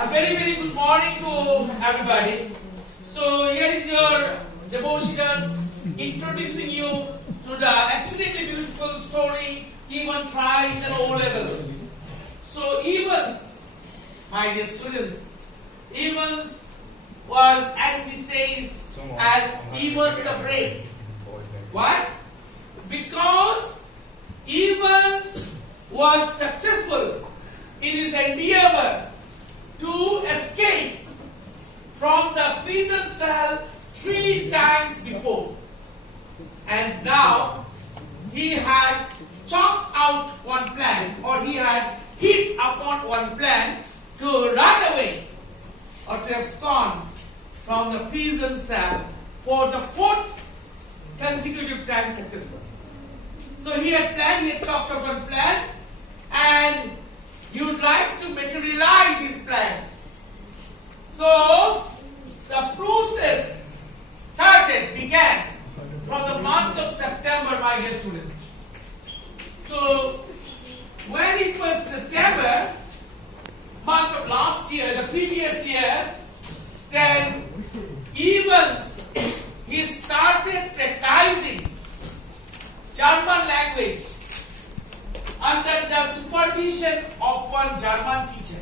A very, very good morning to everybody. So here is your Debarshi introducing you to the extremely beautiful story, even tries and O levels. So evens, my dear students, evens was advertised as evens the break. Why? Because Evans was successful in his endeavor to escape from the prison cell 3 times before, and now he has chalked out one plan, or he had hit upon one plan to run away or to abscond from the prison cell for the 4th consecutive time successful. So he had planned, he had talked about one plan, and he would like to materialize his plans. So the process began from the month of September, my dear students. So when it was September, month of last year, the previous year, then Evans, he started practicing German language under the supervision of one German teacher.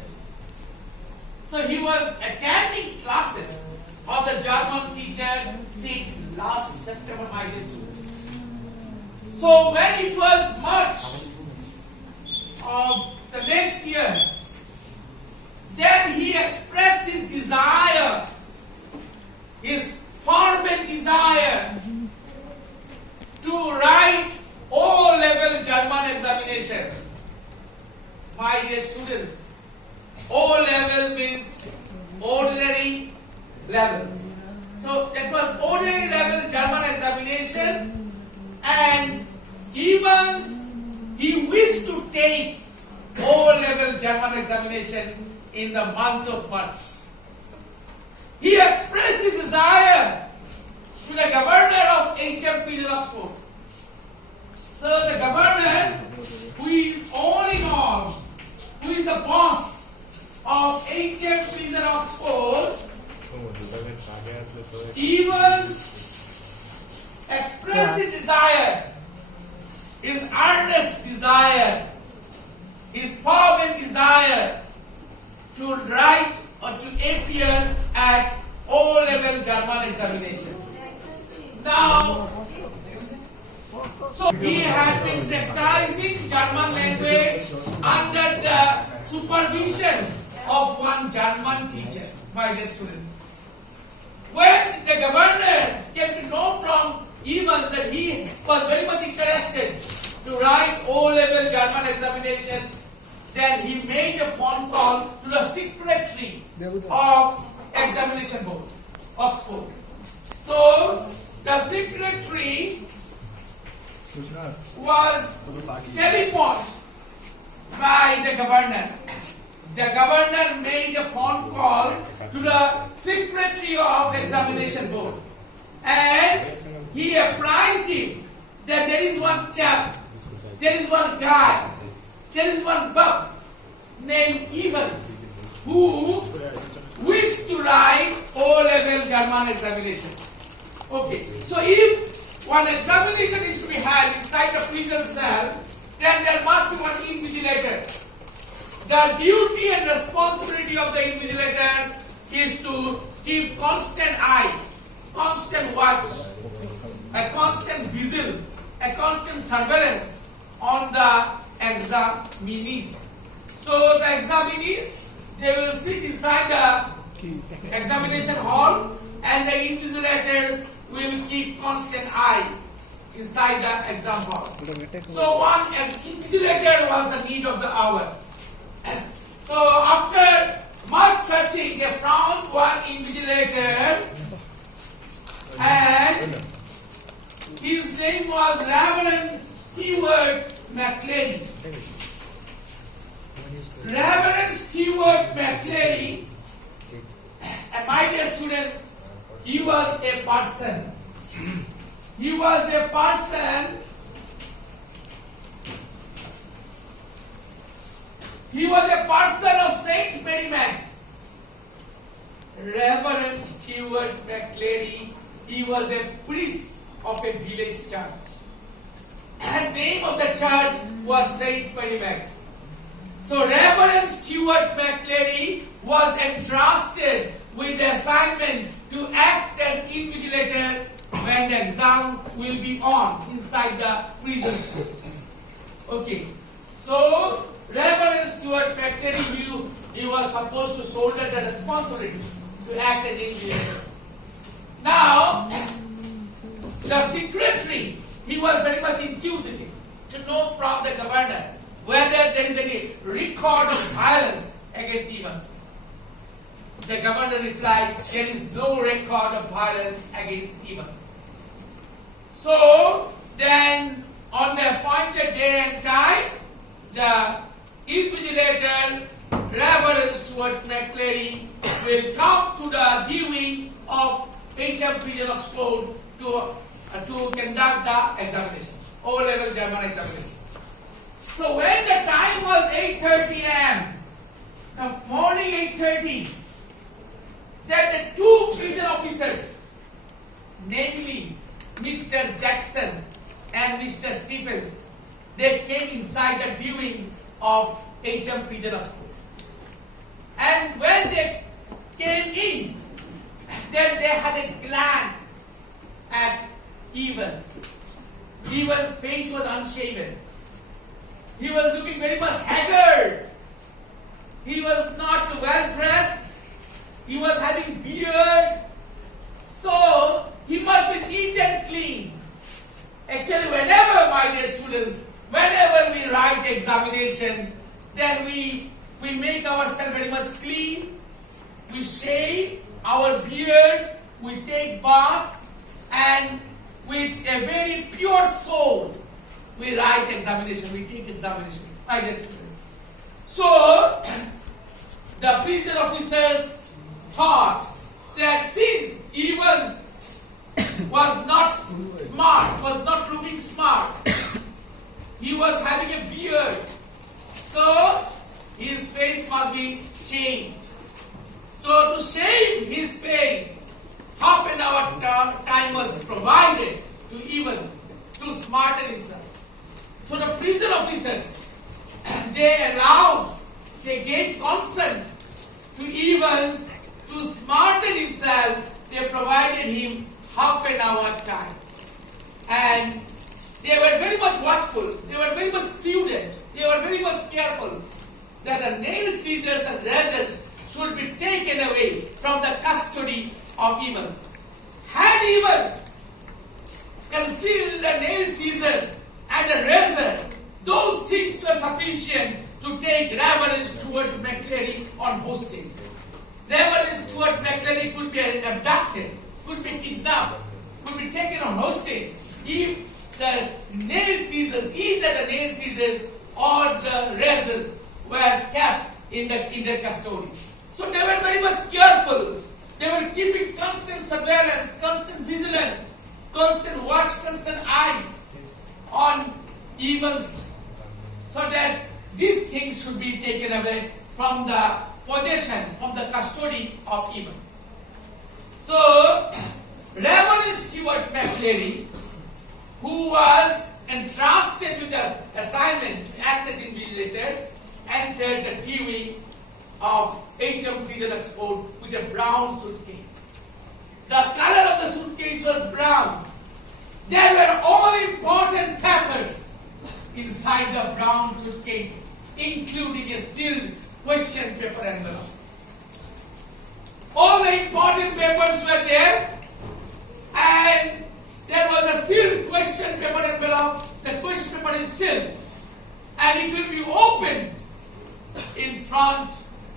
So he was attending classes of the German teacher since last September, my dear students. So when it was March of the next year, then he expressed his desire, his fervent desire to write O-level German examination. My dear students, O-level means ordinary level. So that was ordinary level German examination, and Evans, he wished to take O-level German examination in the month of March. He expressed his desire to the governor of HM Prison Oxford. So the governor, who is all in all, who is the boss of HM Prison Oxford, Evans expressed his desire, his earnest desire, his fervent desire to write or to appear at O-level German examination. Now, so he had been practicing German language under the supervision of one German teacher, my dear students. When the governor came to know from Evans that he was very much interested to write O-level German examination, then he made a phone call to the secretary of examination board, Oxford. So the secretary was telephoned by the governor. The governor made a phone call to the secretary of examination board, and he apprised him that there is one chap, there is one guy, there is one bub named Evans who wished to write O-level German examination. Okay, so if one examination is to be held inside the prison cell, then there must be one invigilator. The duty and responsibility of the invigilator is to keep constant eye, constant watch, a constant vigil, a constant surveillance on the examinees. So the examinees, they will sit inside the examination hall, and the invigilators will keep constant eye inside the exam hall. So one invigilator was the need of the hour. And so after much searching, they found one invigilator, and his name was Reverend Stewart McClary. Reverend Stewart McClary, and my dear students, he was a person. He was a person He was a person of Saint Mary Max. Reverend Stewart McClary. He was a priest of a village church. And name of the church was Saint Mary Max. So Reverend Stewart McClary was entrusted with the assignment to act as invigilator when the exam will be on inside the prison. Okay. So Reverend Stewart McClary, he was supposed to shoulder the responsibility to act as invigilator. Now, the secretary, he was very much inquisitive to know from the governor whether there is any record of violence against Evans. The governor replied, there is no record of violence against Evans. So, then on the appointed day and time, the invigilator, Reverend Stewart McClary, will come to the viewing of HM Prison of School to conduct the examination, O-level German examination. So when the time was 8:30 a.m., the morning 8:30, that the two prison officers, namely Mr. Jackson and Mr. Stephens, they came inside the viewing of HM Prison of School. And when they came in, then they had a glance at Evans. Evans' face was unshaven. He was looking very much haggard. He was not well dressed. He was having beard. So he must be neat and clean. Actually, whenever, my dear students, whenever we write examination, then we make ourselves very much clean. We shave our beards, we take bath, and with a very pure soul, we write examination, we take examination. My dear students. So, the prison officers thought that since Evans was not smart, was not looking smart, he was having a beard, so his face must be shaved. So to shave his face, half an hour time was provided to Evans to smarten himself. So the prison officers, they gave consent to Evans to smarten himself. They provided him half an hour time. And they were very much watchful, they were very much prudent, they were very much careful that the nail scissors and razors should be taken away from the custody of Evans. Had Evans concealed the nail scissors and the razor, those things were sufficient to take Reverend Stewart McClary on hostage. Reverend Stewart McClary could be abducted, could be kidnapped, could be taken on hostage if the nail scissors or the razors were kept in the custody. So they were very much careful. They were keeping constant surveillance, constant vigilance, constant watch, constant eye on Evans, so that these things should be taken away from the possession, from the custody of Evans. So, Reverend Stewart McClary, who was entrusted with the assignment to act as invigilator, entered the viewing of HM Prison Export with a brown suitcase. The color of the suitcase was brown. There were all important papers inside the brown suitcase, including a sealed question paper envelope. All the important papers were there, and there was a sealed question paper envelope. The question paper is sealed, and it will be opened in front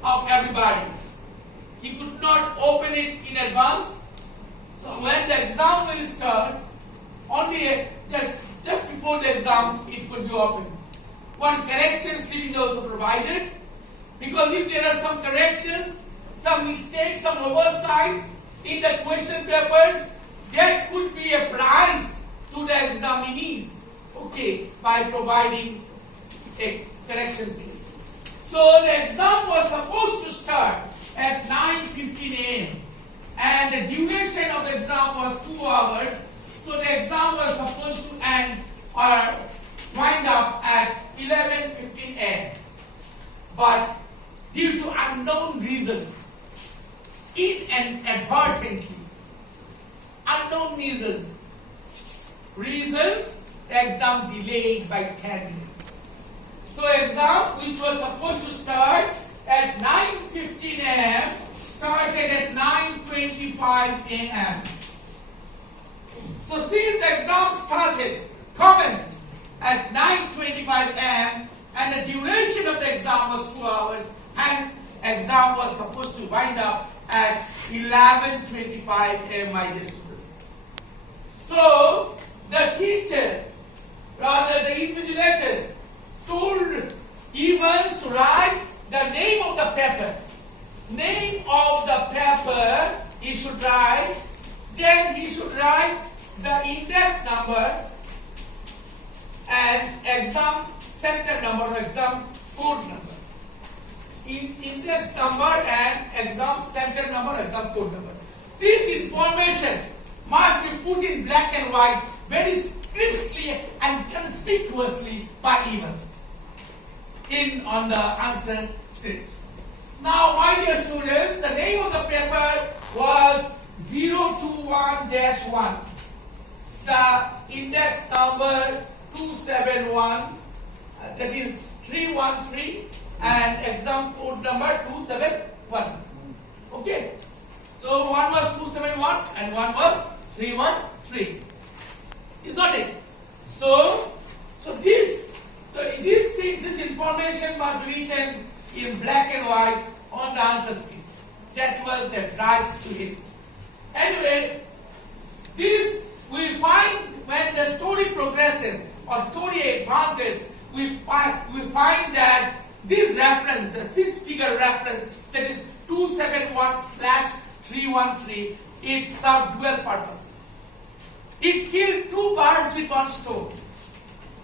of everybody. He could not open it in advance. So when the exam will start, only just before the exam it could be opened. One correction slip is also provided, because if there are some corrections, some mistakes, some oversights in the question papers, that could be apprised to the examinees, by providing a correction slip. So the exam was supposed to start at 9:15 a.m. and the duration of the exam was 2 hours. So the exam was supposed to end or wind up at 11:15 a.m. But due to unknown reasons, inadvertently, unknown reasons, the exam delayed by 10 minutes. So exam which was supposed to start at 9:15 a.m. started at 9:25 a.m. So since the exam commenced at 9:25 a.m. and the duration of the exam was 2 hours, hence exam was supposed to wind up at 11:25 a.m. my dear students. So the teacher, rather the invigilator, told Evans to write the name of the paper. Name of the paper he should write. Then he should write the index number and exam center number or exam code number. Index number and exam center number, exam code number. This information must be put in black and white very crisply and conspicuously by Evans on the answer script. Now, my dear students, the name of the paper was 021-1. The index number 271, that is 313, and exam code number 271. Okay. So one was 271 and one was 313. Is not it? So this information must be written in black and white on the answer script. That was the advice to him. Anyway, this we find when the story progresses or story advances, we find that this reference, the 6-figure reference, that is 271/313, it served dual purposes. It killed 2 birds with 1 stone.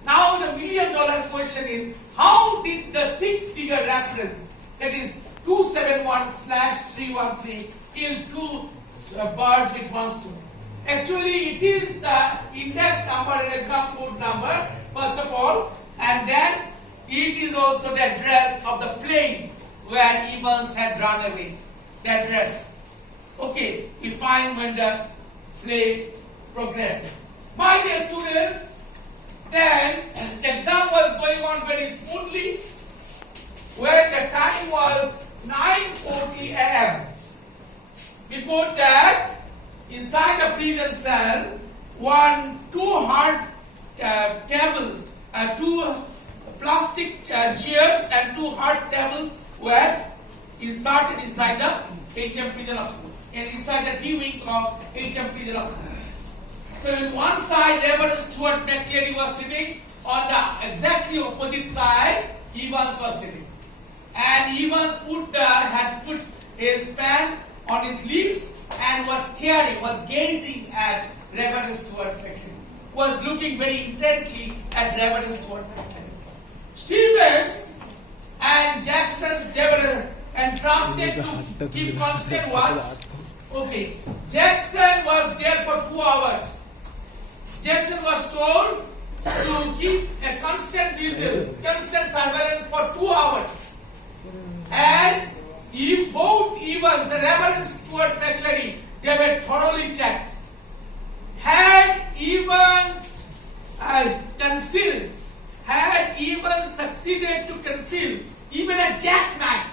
Now the $1 million question is, how did the 6-figure reference, that is 271/313, kill 2 birds with 1 stone? Actually, it is the index number and exam code number, first of all, and then it is also the address of the place where Evans had run away. The address. Okay, we find when the play progresses. My dear students, then the exam was going on very smoothly when the time was 9:40 a.m. Before that, inside the prison cell, two hard tables, 2 plastic chairs and 2 hard tables were inserted inside the HM prison of school and inside the D wing of HM prison of school. So on one side, Reverend Stuart McCleary was sitting. On the exactly opposite side, Evans was sitting. And Evans had put his pen on his lips and was gazing at Reverend Stuart McCleary. Was looking very intently at Reverend Stuart McCleary. Stevens and Jackson's they were entrusted to keep constant watch. Okay, Jackson was there for 2 hours. Jackson was told to keep a constant surveillance for 2 hours. And both Evans and Reverend Stuart McCleary, they were thoroughly checked. Had Evans succeeded to conceal even a jackknife,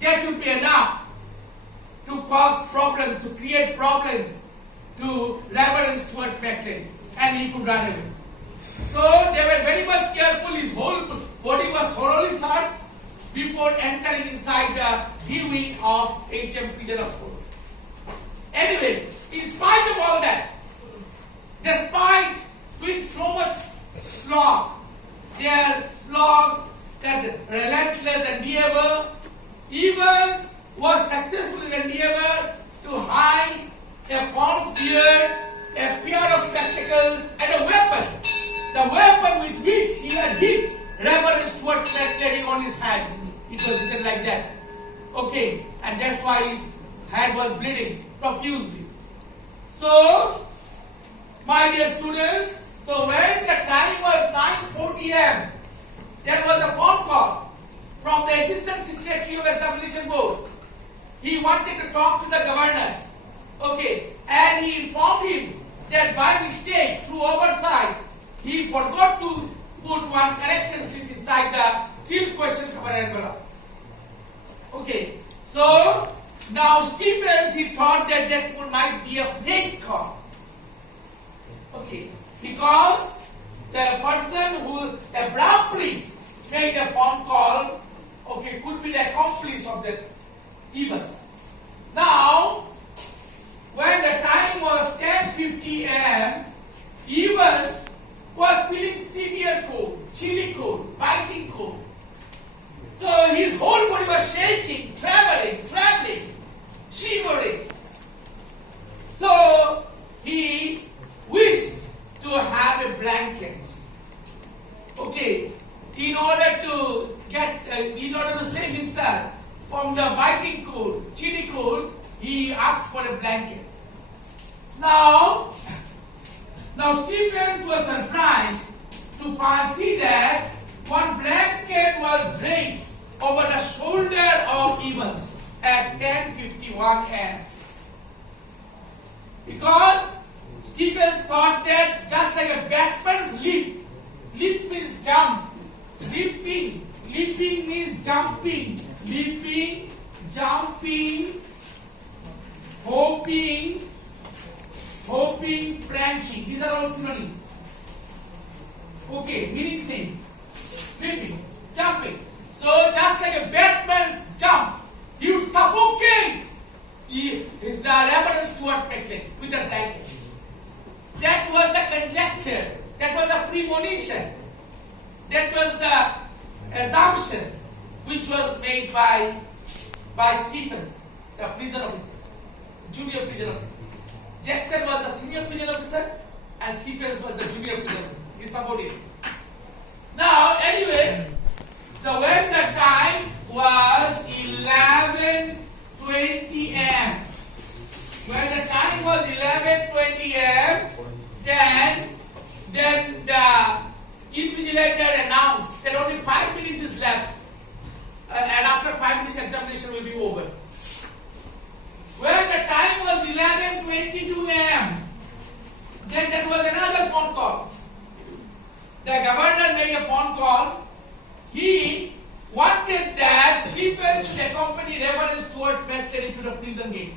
that would be enough to cause problems, to create problems to Reverend Stuart McCleary, and he could run away. So they were very much careful. His whole body was thoroughly searched before entering inside the D-wing of HM prison of school. Anyway, in spite of all that, despite doing so much slog, that relentless endeavor, Evans was successful in the endeavor to hide a false beard, a pair of spectacles, and a weapon. The weapon with which he had hit Reverend Stuart McCleary on his hand. It was written like that. Okay, and that's why his hand was bleeding profusely. So, my dear students, so when the time was 9:40 am, there was a phone call from the Assistant Secretary of Examination Board. He wanted to talk to the governor. Okay, and he informed him that by mistake, through oversight, he forgot to put one correction slip inside the sealed question paper envelope. Okay, so now Stephens, he thought that might be a fake call. Okay, because the person who abruptly made a phone call, okay, could be the accomplice of that event. Now, when the time was 10:50 am, Evans was feeling severe cold, chilly cold, biting cold. So his whole body was shaking, trembling, shivering. So he wished to have a blanket. Okay, in order to save himself from the biting cold, chilly cold, he asked for a blanket. Now Stephens was surprised to see that one blanket was draped over the shoulder of Evans at 10:51 am. Because Stephens thought that just like a batman's leap means jump. Leaping means jumping. Leaping, jumping, hopping, branching. These are all synonyms. Okay, meaning same. Leaping, jumping. So just like a batman's jump, he would suffocate his reference toward McLean with a blanket. That was the conjecture. That was the premonition. That was the assumption which was made by Stephens, the prison officer, junior prison officer. Jackson was the senior prison officer and Stephens was the junior prison officer. He supported it. Now, anyway, when the time was 11:20 am, when the time was 11:20 am, then the invigilator announced that only 5 minutes is left, and after 5 minutes examination will be over. When the time was 11:22 am, then there was another phone call. The governor made a phone call. He wanted that Stephens should accompany Reverend Stuart McClary to the prison gate.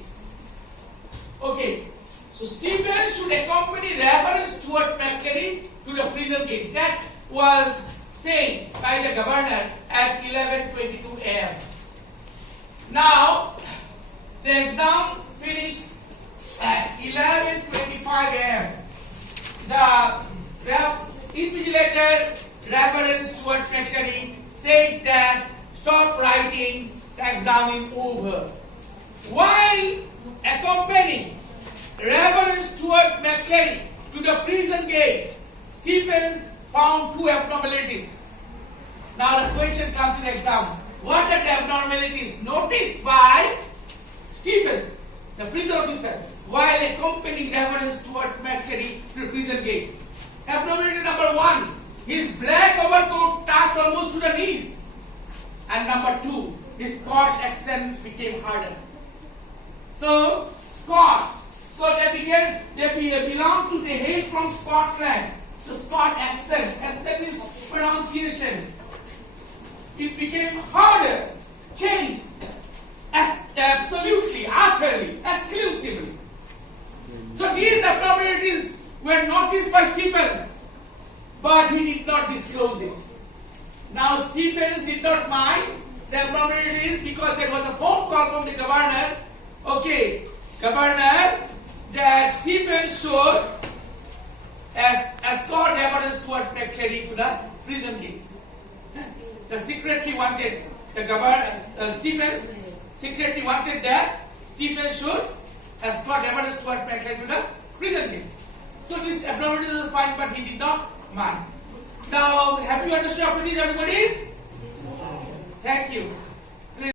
Okay, so Stephens should accompany Reverend Stuart McClary to the prison gate. That was said by the governor at 11:22 am. Now, the exam finished at 11:25 am. The invigilator, Reverend Stuart McClary, said that stop writing, the exam is over. While accompanying Reverend Stuart McClary to the prison gate, Stephens found two abnormalities. Now the question comes in the exam. What are the abnormalities noticed by Stephens, the prison officer, while accompanying Reverend Stuart McClary to the prison gate? Abnormality number 1, his black overcoat touched almost to the knees. And number 2, his Scotch accent became harder. So, Scotch. So they belong to, they hail from Scotland. So Scotch accent is pronunciation. It became harder, changed, absolutely, utterly, exclusively. So these abnormalities were noticed by Stephens, but he did not disclose it. Now Stephens did not mind the abnormalities because there was a phone call from the governor. Okay, governor, that Stephens should escort Reverend Stuart McClary to the prison gate. The secretary wanted Stephens. Secretary wanted that Stephens should escort Debarshi Stuart McLean to the prison gate. So this abnormality is fine, but he did not mind. Now, have you understood, everybody? Thank you.